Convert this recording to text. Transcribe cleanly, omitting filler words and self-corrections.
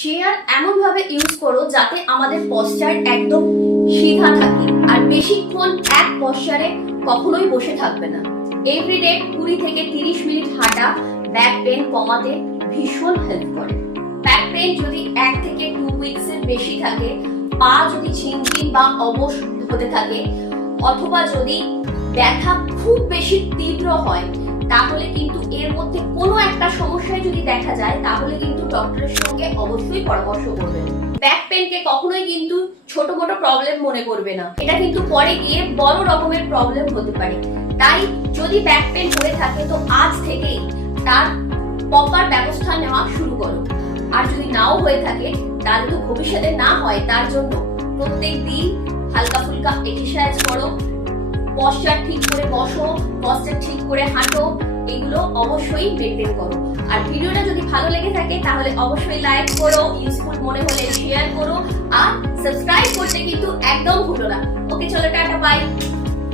Chair এমন ভাবে use করো যাতে আমাদের পশ্চার একদম সিধা থাকে আর বেশিক্ষণ এক পশ্চারে কখনোই বসে থাকবে না। এভরিডে 20 থেকে 30 মিনিট হাঁটা ব্যাক পেন কমাতে ভীষণ হেল্প করে। ব্যাক পেন যদি 1 থেকে 2 উইকস এর বেশি থাকে, পা যদি ঝিমঝিম বা অবশ হতে থাকে, অথবা যদি ব্যথা খুব বেশি তীব্র হয়, তাহলে কিন্তু এর মধ্যে কোনো একটা সমস্যায় যদি দেখা যায় তাহলে কিন্তু ডক্টরের সঙ্গে অবশ্যই পরামর্শ করবেন। ব্যাক পেনকে কখনোই কিন্তু ছোট মোটো প্রবলেম মনে করবে না, এটা কিন্তু পরে গিয়ে বড় রকমের প্রবলেম হতে পারে। তাই যদি ব্যাক পেন হয়ে থাকে তো আজ থেকেই তার প্রপার ব্যবস্থা নেওয়া শুরু করো। আর যদি নাও হয়ে থাকে তাহলে তো ভবিষ্যতে না হয় তার জন্য প্রত্যেক দিন হালকা ফুলকা এক্সারসাইজ করো, পশ্চার ঠিক করে বসো, পশ্চার ঠিক করে হাঁটো, এগুলো অবশ্যই মেনটেন করো। আর ভিডিওটা যদি ভালো লেগে থাকে তাহলে অবশ্যই লাইক করো, ইউজফুল মনে হলে শেয়ার করো, আর সাবস্ক্রাইব করতে কিন্তু একদম ভুলো না। ওকে, চলো টাটা, বাই।